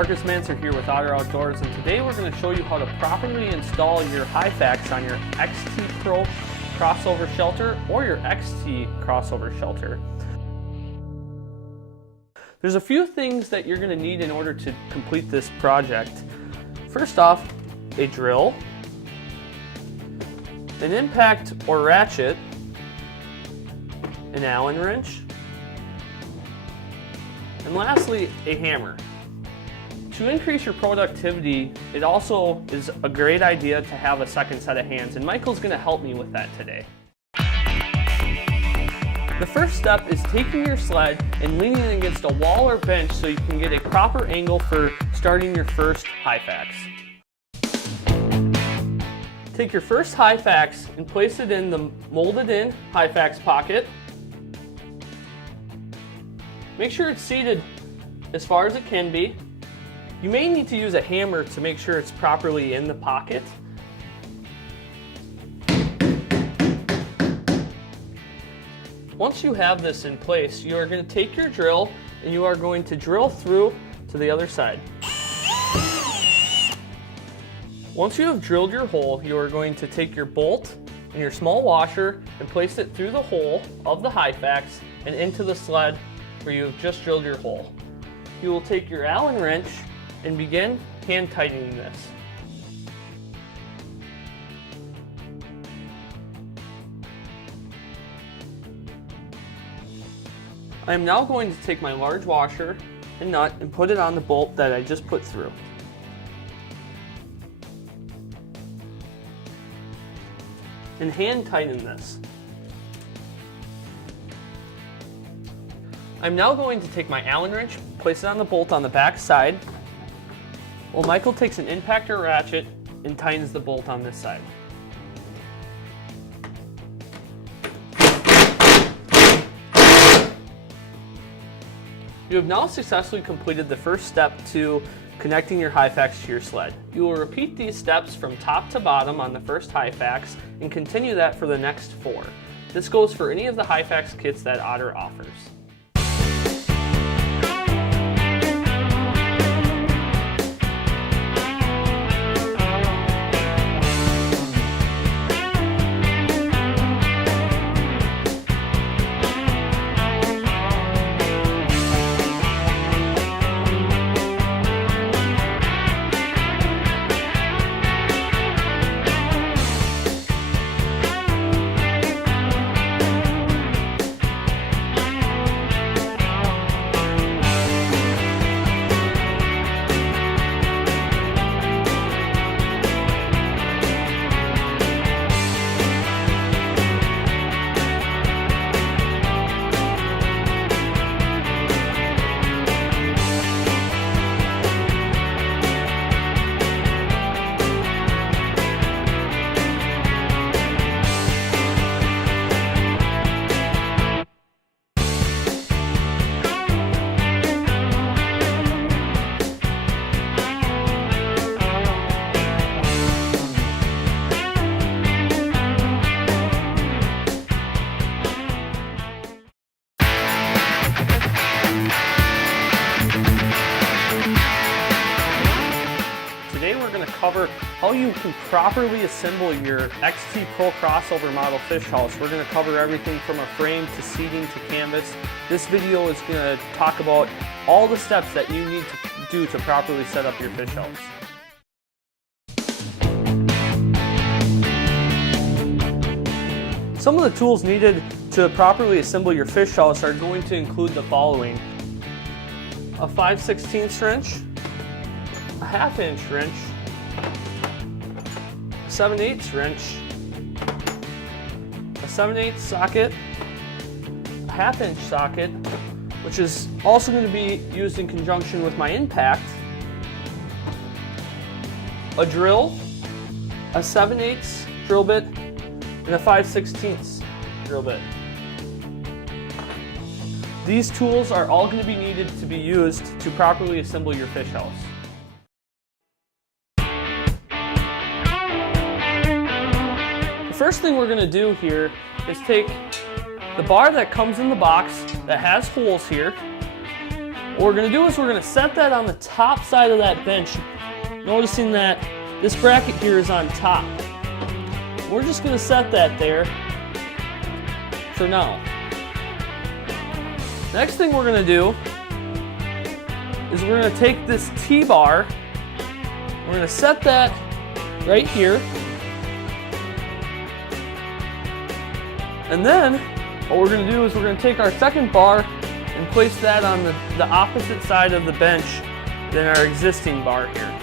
Marcus Manser here with Otter Outdoors, and today we're going to show you how to properly install your Hyfax on your XT Pro crossover shelter or your XT crossover shelter. There's a few things that you're going to need in order to complete this project. First off, a drill, an impact or ratchet, an Allen wrench, and lastly, a hammer. To increase your productivity, it also is a great idea to have a second set of hands, and Michael's going to help me with that today. The first step is taking your sled and leaning against a wall or bench so you can get a proper angle for starting your first Hyfax. Take your first Hyfax and place it in the molded in Hyfax pocket. Make sure it's seated as far as it can be. You may need to use a hammer to make sure it's properly in the pocket. Once you have this in place, you are going to take your drill and you are going to drill through to the other side. Once you have drilled your hole, you are going to take your bolt and your small washer and place it through the hole of the Hyfax and into the sled where you have just drilled your hole. You will take your Allen wrench and begin hand tightening this. I am now going to take my large washer and nut and put it on the bolt that I just put through. And hand tighten this. I'm now going to take my Allen wrench, place it on the bolt on the back side, while Michael takes an impact or ratchet and tightens the bolt on this side. You have now successfully completed the first step to connecting your Hyfax to your sled. You will repeat these steps from top to bottom on the first Hyfax and continue that for the next 4. This goes for any of the Hyfax kits that Otter offers. Today we're going to cover how you can properly assemble your XT Pro crossover model fish house. We're going to cover everything from a frame to seating to canvas. This video is going to talk about all the steps that you need to do to properly set up your fish house. Some of the tools needed to properly assemble your fish house are going to include the following: a 5/16 wrench, a 1/2 inch wrench, a 7/8 wrench, a 7/8 socket, a 1/2 inch socket, which is also going to be used in conjunction with my impact, a drill, a 7/8 drill bit, and a 5/16 drill bit. These tools are all going to be needed to be used to properly assemble your fish house. The first thing we're going to do here is take the bar that comes in the box that has holes here, What we're gonna do is we're gonna set that on the top side of that bench, noticing that this bracket here is on top. We're just gonna set that there for now. Next thing we're gonna do is we're gonna take this T-bar, we're gonna set that right here, and then what we're gonna do is we're gonna take our second bar and place that on the opposite side of the bench than our existing bar here.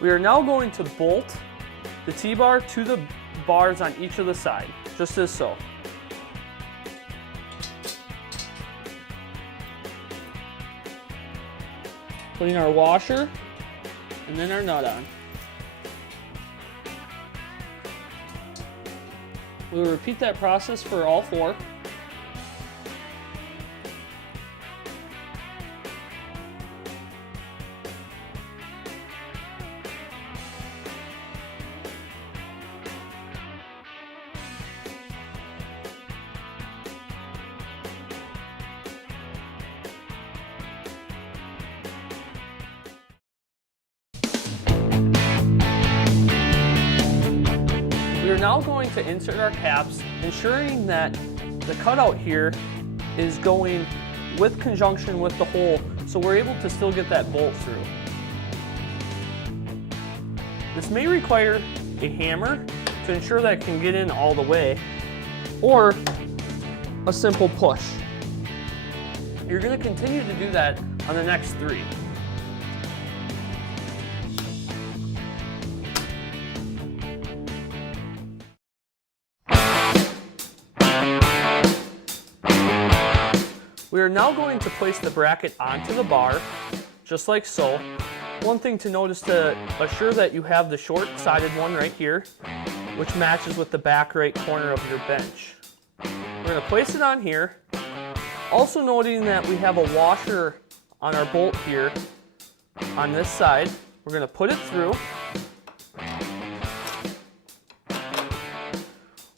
We are now going to bolt the T-bar to the bars on each of the sides, just as so. Putting our washer and then our nut on. We will repeat that process for all four. We are now going to insert our caps, ensuring that the cutout here is going with conjunction with the hole, so we're able to still get that bolt through. This may require a hammer to ensure that it can get in all the way, or a simple push. You're going to continue to do that on the next three. We are now going to place the bracket onto the bar, just like so. One thing to notice to assure that you have the short-sided one right here, which matches with the back right corner of your bench. We're going to place it on here. Also noting that we have a washer on our bolt here on this side. We're going to put it through.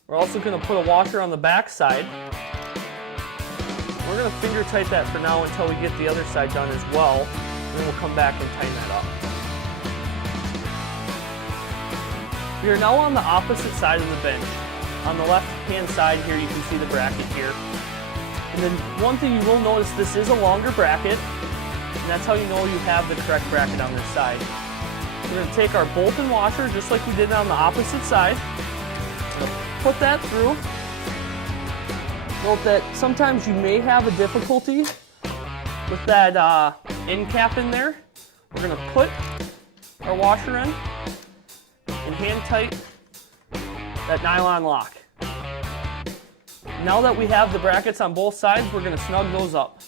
We're also going to put a washer on the back side. We're going to finger tight that for now until we get the other side done as well. And then we'll come back and tighten that up. We are now on the opposite side of the bench. On the left-hand side here, you can see the bracket here. And then one thing you will notice, this is a longer bracket, and that's how you know you have the correct bracket on this side. We're going to take our bolt and washer, just like we did on the opposite side. We're going to put that through. Note that sometimes you may have a difficulty with that end cap in there. We're going to put our washer in and hand tight that nylon lock. Now that we have the brackets on both sides, we're going to snug those up.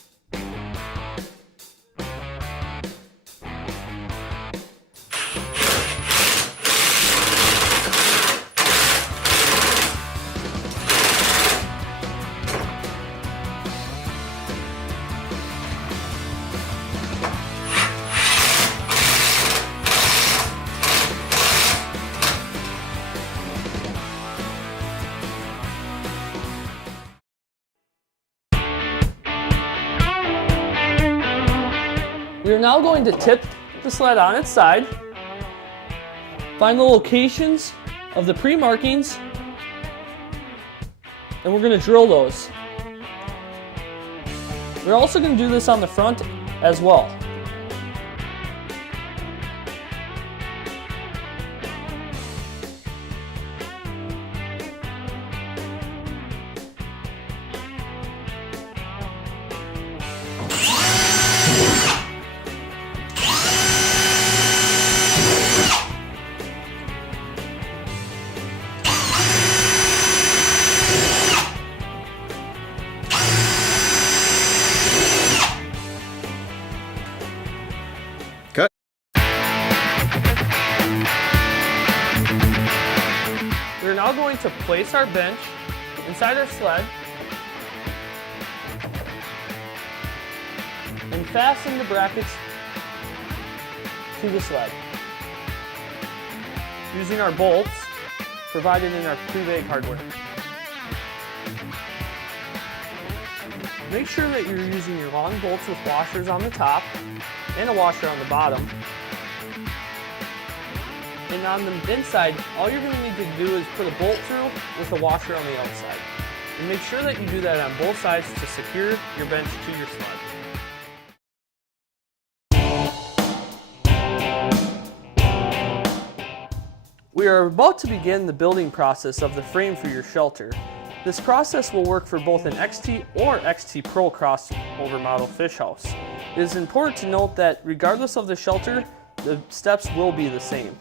We are now going to tip the sled on its side, find the locations of the pre-markings, and we're going to drill those. We're also going to do this on the front as well. We're now going to place our bench inside our sled and fasten the brackets to the sled. using our bolts provided in our pre-bag hardware. Make sure that you're using your long bolts with washers on the top and a washer on the bottom. And on the inside, all you're going to need to do is put a bolt through with a washer on the outside. And make sure that you do that on both sides to secure your bench to your sled. We are about to begin the building process of the frame for your shelter. This process will work for both an XT or XT Pro crossover model fish house. It is important to note that regardless of the shelter, the steps will be the same.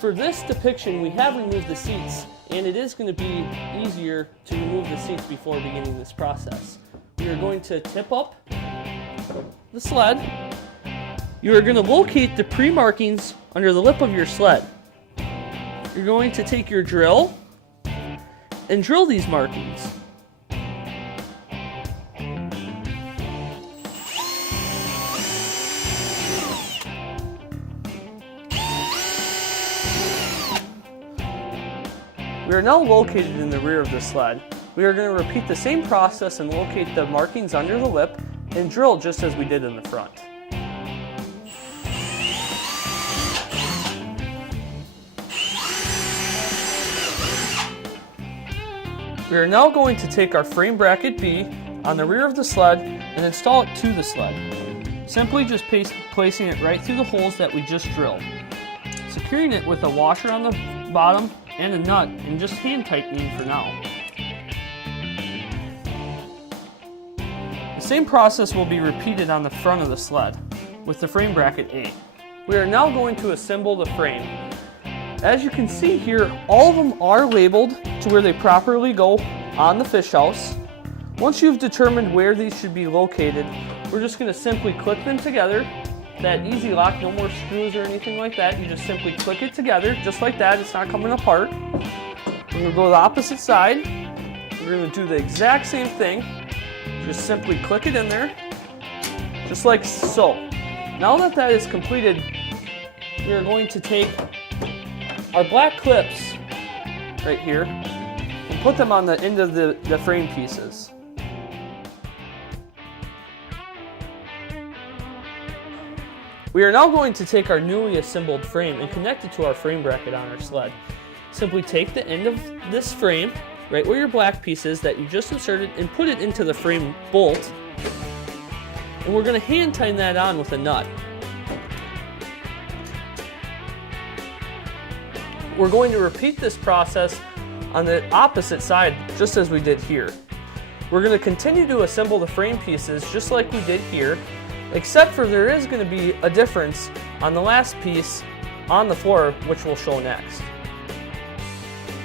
For this depiction, we have removed the seats, and it is going to be easier to remove the seats before beginning this process. We are going to tip up the sled. You are going to locate the pre-markings under the lip of your sled. You're going to take your drill and drill these markings. We are now located in the rear of the sled. We are going to repeat the same process and locate the markings under the lip and drill just as we did in the front. We are now going to take our frame bracket B on the rear of the sled and install it to the sled. Simply just placing it right through the holes that we just drilled. Securing it with a washer on the bottom and a nut and just hand tightening for now. The same process will be repeated on the front of the sled with the frame bracket A. We are now going to assemble the frame. As you can see here, all of them are labeled to where they properly go on the fish house. Once you've determined where these should be located, we're just going to simply click them together. That easy lock, no more screws or anything like that. You just simply click it together, just like that. It's not coming apart. We're going to go to the opposite side. We're going to do the exact same thing. Just simply click it in there, just like so. Now that that is completed, we are going to take our black clips right here and put them on the end of the frame pieces. We are now going to take our newly assembled frame and connect it to our frame bracket on our sled. Simply take the end of this frame, right where your black piece is that you just inserted, and put it into the frame bolt. And we're going to hand tighten that on with a nut. We're going to repeat this process on the opposite side, just as we did here. We're going to continue to assemble the frame pieces just like we did here, except for there is going to be a difference on the last piece on the floor, which we'll show next.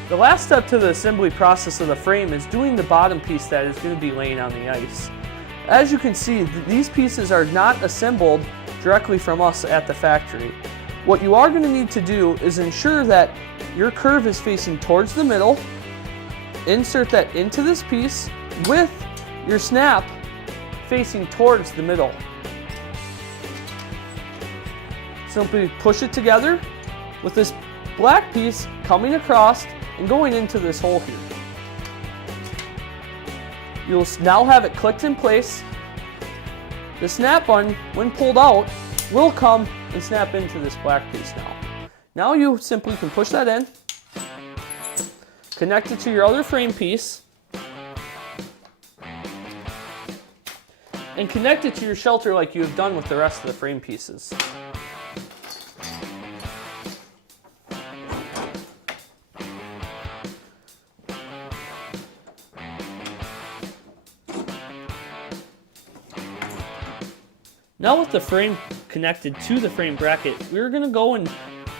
The last step to the assembly process of the frame is doing the bottom piece that is going to be laying on the ice. As you can see, these pieces are not assembled directly from us at the factory. What you are going to need to do is ensure that your curve is facing towards the middle. Insert that into this piece with your snap facing towards the middle. Simply push it together with this black piece coming across and going into this hole here. You'll now have it clicked in place. The snap button, when pulled out, will come and snap into this black piece now. Now you simply can push that in, connect it to your other frame piece, and connect it to your shelter like you have done with the rest of the frame pieces. Now with the frame connected to the frame bracket, we're going to go and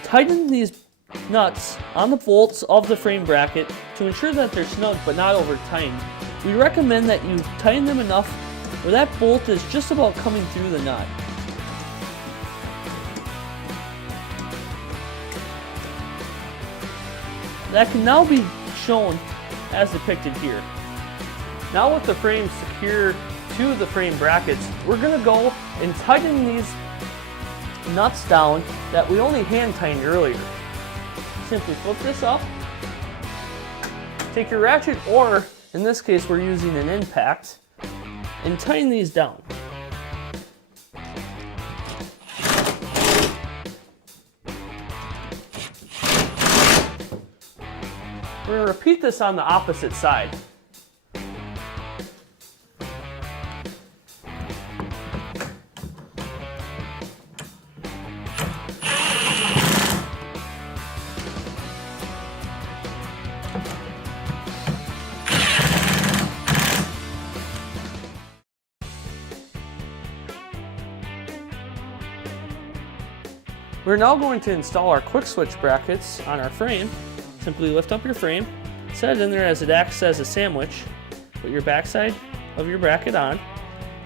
tighten these nuts on the bolts of the frame bracket to ensure that they're snug but not over tightened. We recommend that you tighten them enough where that bolt is just about coming through the nut. That can now be shown as depicted here. Now with the frame secure to the frame brackets, we're going to go and tighten these nuts down that we only hand tightened earlier. simply flip this up, take your ratchet, or in this case we're using an impact, and tighten these down. We're going to repeat this on the opposite side. We're now going to install our quick switch brackets on our frame. Simply lift up your frame, set it in there as it acts as a sandwich, put your backside of your bracket on,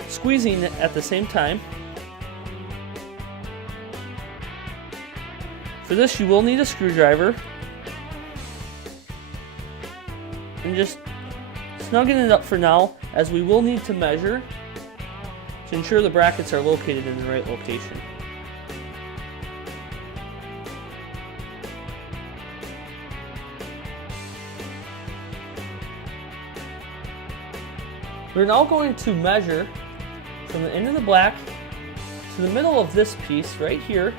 squeezing it at the same time. For this you will need a screwdriver, and just snugging it up for now, as we will need to measure to ensure the brackets are located in the right location. We're now going to measure from the end of the black to the middle of this piece right here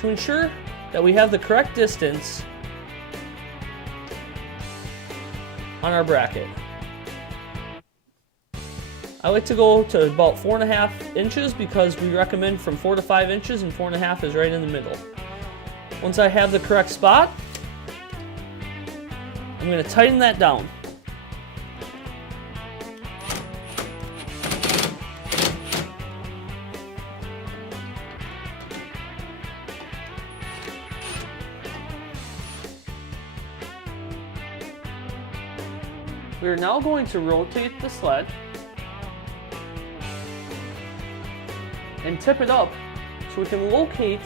to ensure that we have the correct distance on our bracket. I like to go to about 4.5 inches because we recommend from 4 to 5 inches, and 4.5 is right in the middle. Once I have the correct spot, I'm going to tighten that down. We are now going to rotate the sled and tip it up so we can locate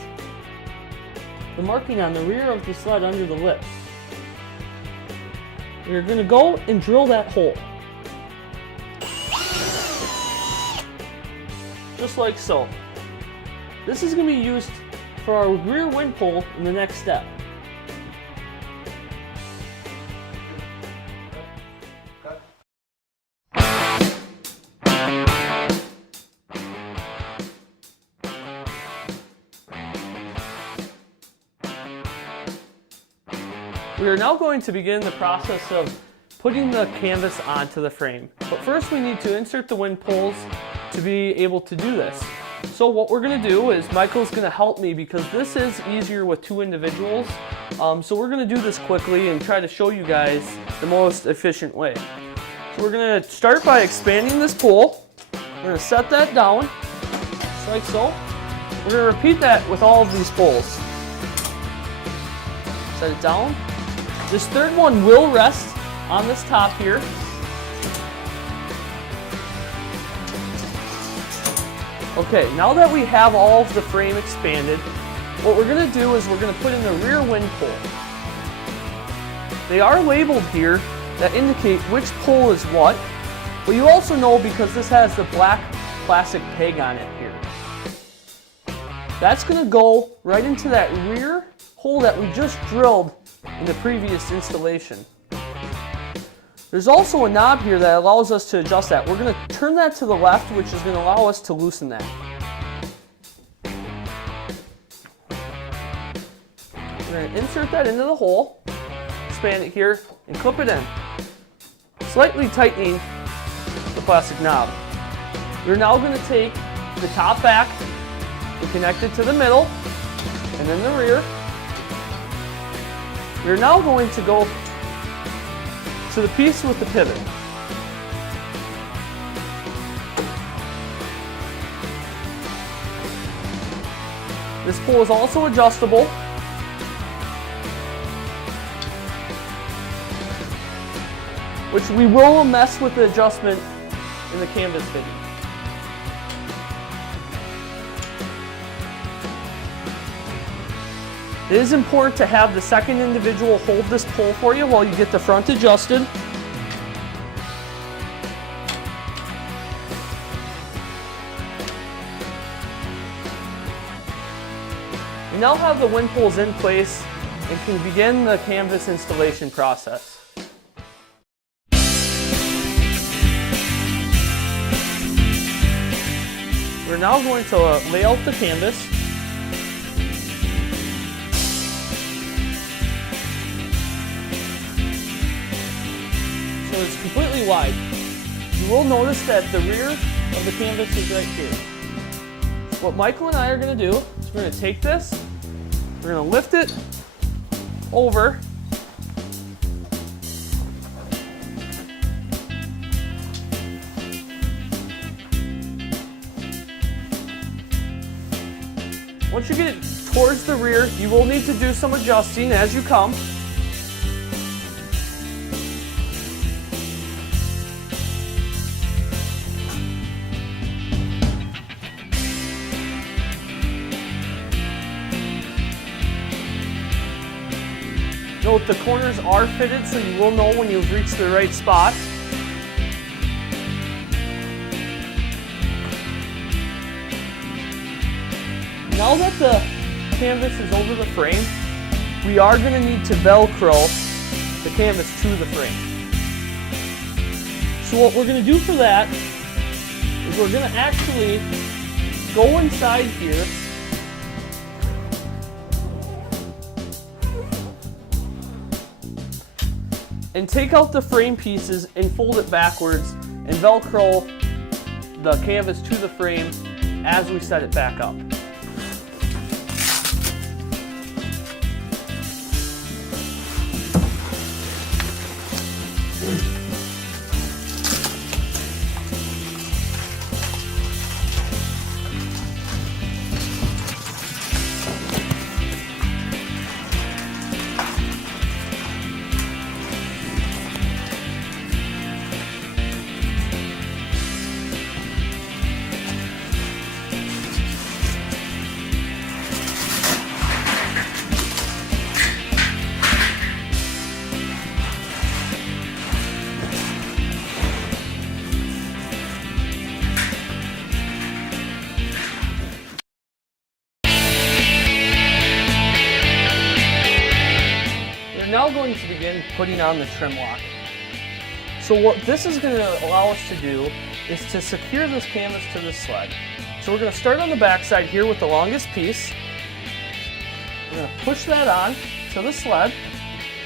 the marking on the rear of the sled under the lip. We're going to go and drill that hole. Just like so. This is going to be used for our rear wind pole in the next step. We are now going to begin the process of putting the canvas onto the frame. But first we need to insert the wind poles to be able to do this. So what we're going to do is Michael's going to help me because this is easier with 2 individuals. So we're going to do this quickly and try to show you guys the most efficient way. So we're going to start by expanding this pole. We're going to set that down, just like so. We're going to repeat that with all of these poles. Set it down. This third one will rest on this top here. Okay, now that we have all of the frame expanded, what we're going to do is we're going to put in the rear wind pole. They are labeled here that indicate which pole is what, but you also know because this has the black plastic peg on it here. That's going to go right into that rear hole that we just drilled in the previous installation. There's also a knob here that allows us to adjust that. We're going to turn that to the left, which is going to allow us to loosen that. We're going to insert that into the hole, expand it here, and clip it in, slightly tightening the plastic knob. We're now going to take the top back and connect it to the middle, and then the rear. We're now going to go to the piece with the pivot. This pole is also adjustable. Which we will mess with the adjustment in the canvas fitting. It is important to have the second individual hold this pole for you while you get the front adjusted. We now have the wind poles in place and can begin the canvas installation process. We're now going to lay out the canvas. So it's completely wide. You will notice that the rear of the canvas is right here. What Michael and I are going to do is we're going to take this, we're going to lift it over, once you get it towards the rear, you will need to do some adjusting as you come. Note the corners are fitted, so you will know when you've reached the right spot. Now that the canvas is over the frame, we are going to need to Velcro the canvas to the frame. So what we're going to do for that is we're going to actually go inside here and take out the frame pieces and fold it backwards and Velcro the canvas to the frame as we set it back up. Now going to begin putting on the trim lock. So what this is going to allow us to do is to secure this canvas to the sled. So we're going to start on the back side here with the longest piece. We're going to push that on to the sled,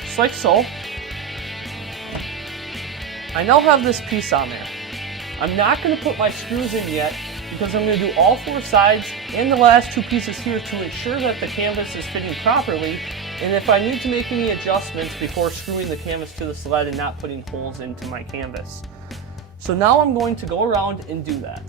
just like so. I now have this piece on there. I'm not going to put my screws in yet because I'm going to do all four sides and the last two pieces here to ensure that the canvas is fitting properly, and if I need to make any adjustments before screwing the canvas to the sled and not putting holes into my canvas. So now I'm going to go around and do that.